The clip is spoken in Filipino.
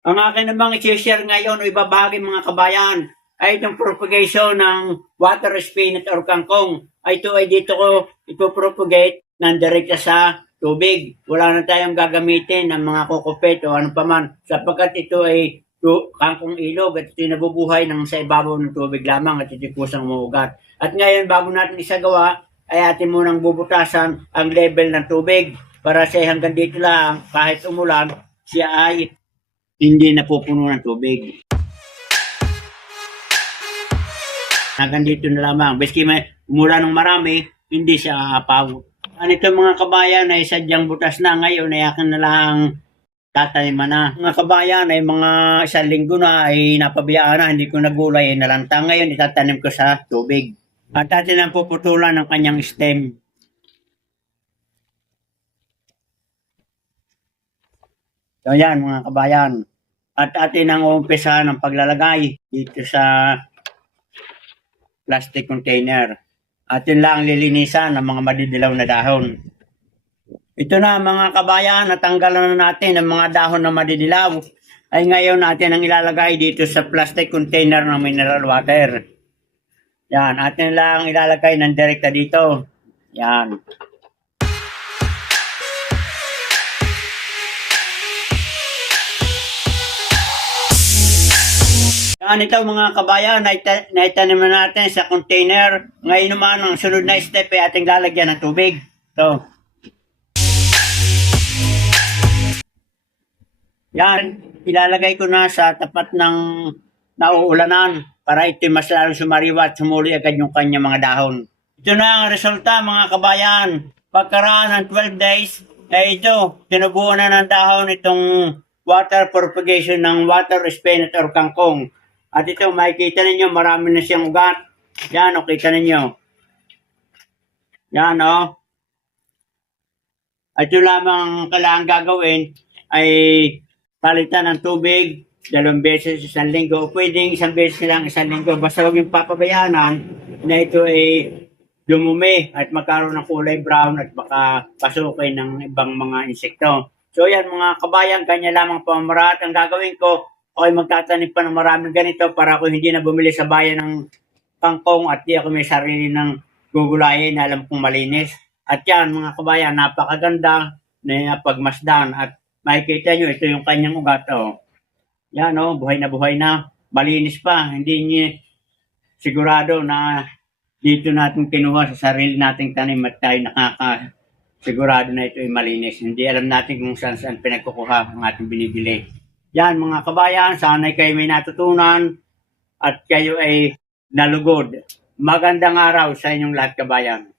Ang akin namang i-share ngayon o ibabahagi mga kabayan ay itong propagation ng water spinach or kangkong. Ay ito ay dito ko ipopropagate ng direkta sa tubig. Wala na tayong gagamitin ng mga kokopet o ano paman sapagkat ito ay kangkong ilog at ito nabubuhay ng sa ibabaw ng tubig lamang at ito kusang umuugat. At ngayon bago natin isagawa ay atin munang bubutasan ang level ng tubig para sa hanggang dito lang kahit umulan siya ay hindi napupuno ng tubig. Hanggang dito na lamang. Beski may umulan ng marami, hindi siya aapaw. Ano ito mga kabayan ay sadyang butas na ngayon ay akin na lang tataniman na. Mga kabayan ay mga isang linggo na ay napabayaan na, hindi ko nagulay ay nalantang. Ngayon itatanim ko sa tubig. At atin ang puputulan ng kanyang stem. So yan mga kabayan. At atin ang umpisa ng paglalagay dito sa plastic container. Atin lang lilinisan ng mga madidilaw na dahon. Ito na mga kabayan, natanggalan na natin ang mga dahon na madidilaw. Ay ngayon natin ang ilalagay dito sa plastic container ng mineral water. Yan, atin lang ilalagay ng direkta dito. Yan. Yan ito mga kabayan, naitanim na natin sa container. Ngayon naman, ang sunod na step ay ating lalagyan ng tubig. So, yan, ilalagay ko na sa tapat ng nauulanan para ito mas lalong sumariwa at sumuli agad yung kanyang mga dahon. Ito na ang resulta mga kabayan. Pagkaraan ng 12 days, ito, tinubuan na ng dahon itong water propagation ng water spinach or kangkong. At ito, makikita ninyo, marami na siyang ugat. Yan, o, kita ninyo. Yan, o. At ito lamang kailangan gagawin ay palitan ng tubig 2 beses isang linggo. O pwedeng 1 beses lang isang linggo. Basta huwag yung papabayaanan na ito ay dumumi at magkaroon ng kulay brown at baka pasukin ng ibang mga insekto. So yan mga kabayan, kanya lamang pamamaraan. Ang gagawin ko, ay magtatanim pa ng maraming ganito para ako hindi na bumili sa bayan ng kangkong at di ako may sarili ng gugulayin na alam kong malinis. At yan mga kabayan, napakaganda na pagmasdan at makikita nyo, ito yung kanyang ugat. Oh. Yan buhay na, malinis pa, hindi niya sigurado na dito natin kinuha sa sarili nating tanim at tayo sigurado na ito ay malinis. Hindi alam natin kung saan pinagkukuha ang ating binibili. Yan mga kabayan, sana'y kayo may natutunan at kayo ay nalugod. Magandang araw sa inyong lahat kabayan.